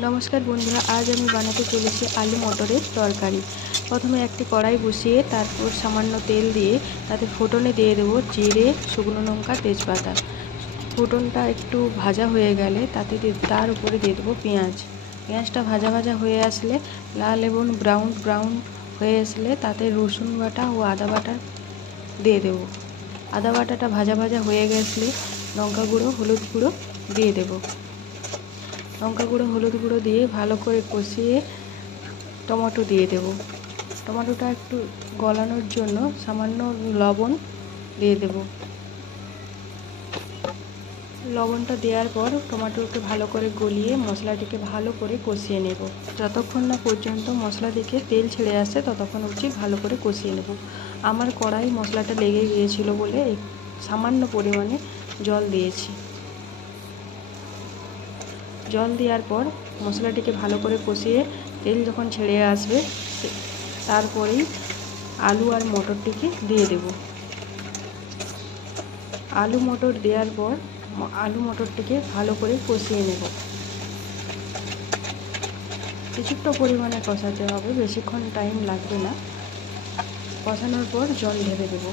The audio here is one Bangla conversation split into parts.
নমস্কার বন্ধুরা, আজ আমি বানাতে চলেছি আলু মটরের তরকারি। প্রথমে একটি কড়াই বসিয়ে তারপর সামান্য তেল দিয়ে তাতে ফোড়নে দিয়ে দেবো জিরে, শুকনো লঙ্কা, তেজপাতা। ফোড়নটা একটু ভাজা হয়ে গেলে তার উপরে দিয়ে দেবো পেঁয়াজ। পেঁয়াজটা ভাজা ভাজা হয়ে আসলে লাল এবং ব্রাউন হয়ে আসলে তাতে রসুন বাটা ও আদা বাটা দিয়ে দেবো। আদা বাটাটা ভাজা ভাজা হয়ে গেলে লঙ্কা গুঁড়ো, হলুদ গুঁড়ো দিয়ে দেবো। লঙ্কা গুঁড়ো, হলুদ গুঁড়ো দিয়ে ভালো করে কষিয়ে টমেটো দিয়ে দেব। টমেটোটা একটু গলানোর জন্য সামান্য লবণ দিয়ে দেব। লবণটা দেওয়ার পর টমেটোকে ভালো করে গলিয়ে মশলাটিকে ভালো করে কষিয়ে নেব। যতক্ষণ না পর্যন্ত মশলা থেকে তেল ছেড়ে আসে ততক্ষণ অবধি ভালো করে কষিয়ে নেব। আমার কড়াই মশলাটা লেগে গিয়েছিল বলে সামান্য পরিমাণে জল দিয়েছি। জল দেওয়ার পর মশলাটিকে ভালো করে কষিয়ে তেল যখন ছেড়ে আসবে তারপরেই আলু আর মটরটিকে দিয়ে দেব। আলু মটর দেওয়ার পর আলু মটরটিকে ভালো করে কষিয়ে নেব। কিছুটা পরিমাণে কষাতে হবে, বেশিক্ষণ টাইম লাগবে না। কষানোর পর জল ঢেলে দেব।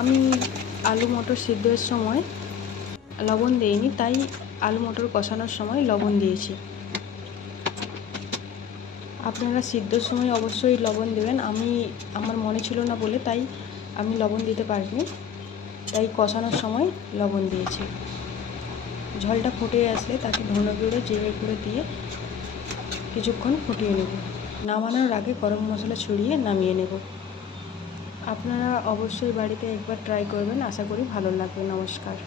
আমি আলু মটর সিদ্ধের সময় লবণ দিইনি, তাই আলু মটর কষানোর সময় লবণ দিয়েছি। আপনারা সিদ্ধর সময় অবশ্যই লবণ দেবেন। আমার মনে ছিল না বলে তাই আমি লবণ দিতে পারিনি, তাই কষানোর সময় লবণ দিয়েছি। ঝোলটা ফুটে আসলে তাকে ধনে গুঁড়ো, জিরে গুঁড়ো দিয়ে কিছুক্ষণ ফুটিয়ে নেব। নামানোর আগে গরম মশলা ছড়িয়ে নামিয়ে নেব। আপনারা অবশ্যই বাড়িতে একবার ট্রাই করবেন, আশা করি ভালো লাগবে। নমস্কার।